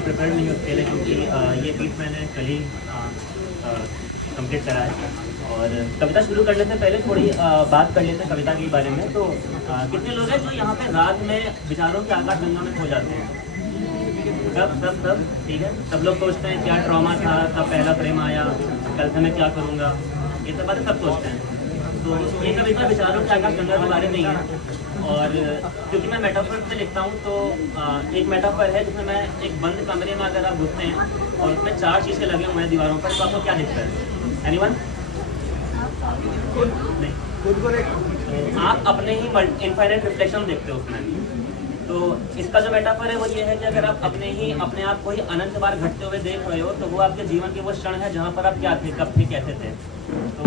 Prepare नहीं उसके लिए क्योंकि ये पीस मैंने कल ही कंप्लीट करा है। और कविता शुरू करने से पहले थोड़ी बात कर लेते हैं कविता के बारे में। तो कितने लोग हैं जो यहाँ पे रात में विचारों के आकाश गंगा में खो जाते हैं? सब ठीक है। सब लोग सोचते हैं क्या ट्रॉमा था, कब पहला प्रेम आया, कल से मैं क्या करूँगा, ये सब बातें सब सोचते हैं। तो ये कविता विचारों के आकाश गंगा के बारे में ही है। और क्योंकि मैं मेटाफर से लिखता हूँ तो एक मेटाफर है जिसमें मैं एक बंद कमरे में अगर आप घुसते हैं और उसमें 4 शीशे लगे हुए हैं दीवारों पर, तो आपको क्या दिखता है? एनीवन? नहीं, तो आप अपने ही इनफाइनाइट रिफ्लेक्शन देखते हो उसमें। तो इसका जो मेटाफर है वो ये है कि अगर आप अपने आप को ही अनंत बार घटते हुए देख रहे हो तो वो आपके जीवन के वो क्षण है जहाँ पर आप क्या थे, कब थे, कैसे थे। तो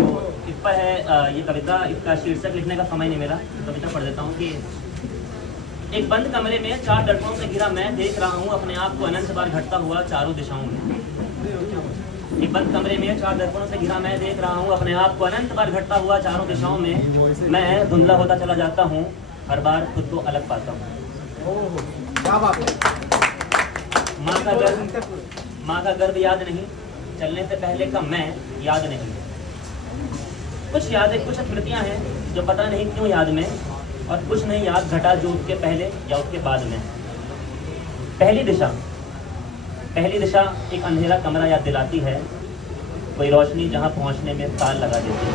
इस पर है ये कविता। इसका शीर्षक लिखने का समय नहीं मिला, कविता पढ़ देता हूँ कि एक बंद कमरे में 4 दर्पणों से घिरा मैं देख रहा हूँ अपने आप को अनंत बार घटता हुआ चारों दिशाओं में। एक बंद कमरे में 4 दर्पणों से घिरा मैं देख रहा हूँ अपने आप को अनंत बार घटता हुआ चारों दिशाओं में। मैं धुंधला होता चला जाता हूँ, हर बार खुद को अलग पाता हूँ। क्या बात है। माँ का गर्भ याद नहीं, चलने से पहले का मैं याद नहीं। कुछ यादें, कुछ स्मृतियाँ हैं जो पता नहीं क्यों याद में, और कुछ नहीं याद घटा जो उसके पहले या उसके बाद में। पहली दिशा एक अंधेरा कमरा याद दिलाती है, कोई रोशनी जहाँ पहुँचने में साल लगा देती है।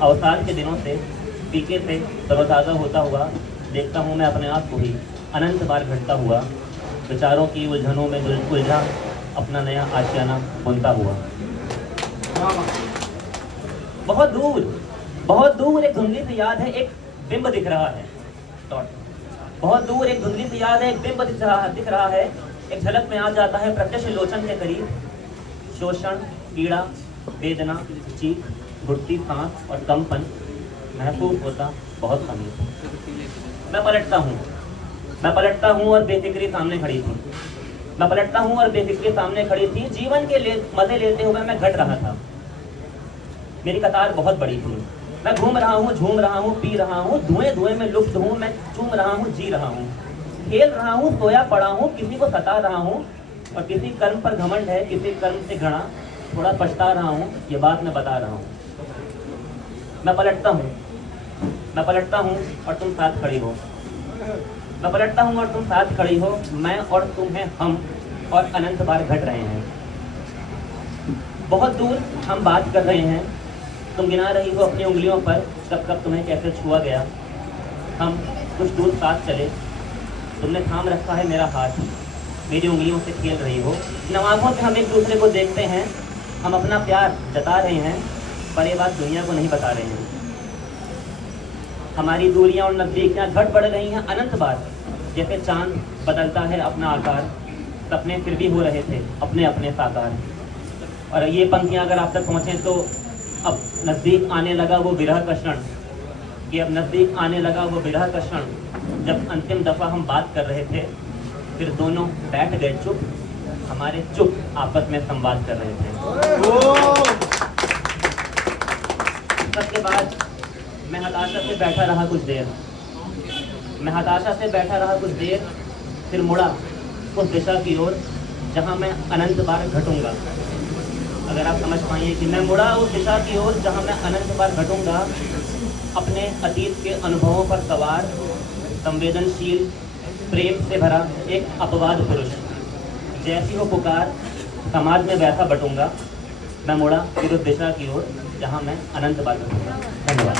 अवसाद के दिनों से पीके से तरोताज़ा होता हुआ देखता हूँ मैं अपने आप को ही अनंत बार घटता हुआ, विचारों की उलझनों में उलझा अपना नया आशियाना बुनता हुआ। बहुत दूर एक धुंधली सी याद है, एक बिंब दिख रहा है। बहुत दूर एक धुंधली सी याद है, एक बिंब दिख रहा है। एक झलक में आ जाता है प्रत्यक्ष लोचन के करीब। शोषण, पीड़ा, वेदना, चीख, घुटती सांस और कंपन महसूस होता बहुत समीप। मैं पलटता हूँ और बेफिक्री सामने खड़ी थी। जीवन के मजे लेते हुए मैं घट रहा था। मेरी कतार बहुत बड़ी थी। मैं घूम रहा हूँ, झूम रहा हूँ, पी रहा हूँ, धुएं में लुप्त हूँ। मैं चूम रहा हूँ, जी रहा हूँ, खेल रहा हूँ, सोया पड़ा हूँ, किसी को सता रहा हूँ और किसी कर्म पर घमंड है, किसी कर्म से घृणा, थोड़ा पछता रहा हूँ, ये बात मैं बता रहा हूँ। मैं पलटता हूँ और तुम साथ खड़ी हो। मैं और तुम हैं हम, और अनंत बार घट रहे हैं। बहुत दूर हम बात कर रहे हैं, तुम गिना रही हो अपनी उंगलियों पर कब तुम्हें कैसे छुआ गया। हम कुछ दूर साथ चले, तुमने थाम रखा है मेरा हाथ, मेरी उंगलियों से खेल रही हो। नवाज़ों से हम एक दूसरे को देखते हैं, हम अपना प्यार जता रहे हैं, पर ये बात दुनिया को नहीं बता रहे हैं। हमारी दूरियां और नज़दीकियां घट बढ़ रही हैं अनंत बार, जैसे चांद बदलता है अपना आकार। सपने फिर भी हो रहे थे अपने अपने साकार। और ये पंक्तियां अगर आप तक पहुँचें तो अब नज़दीक आने लगा वो विरह का क्षण, जब अंतिम दफ़ा हम बात कर रहे थे, फिर दोनों बैठ गए चुप, हमारे चुप आपस में संवाद कर रहे थे। सबके बाद मैं हताशा से बैठा रहा कुछ देर, फिर मुड़ा उस दिशा की ओर जहाँ मैं अनंत बार घटूंगा। अगर आप समझ पाइए कि मैं मुड़ा उस दिशा की ओर जहाँ मैं अनंत बार घटूंगा, अपने अतीत के अनुभवों पर सवार, संवेदनशील, प्रेम से भरा एक अपवाद पुरुष। जैसी हो पुकार समाज में वैसा बटूंगा। मैं मुड़ा फिर उस दिशा की ओर जहाँ मैं अनंत बार घटूंगा। धन्यवाद।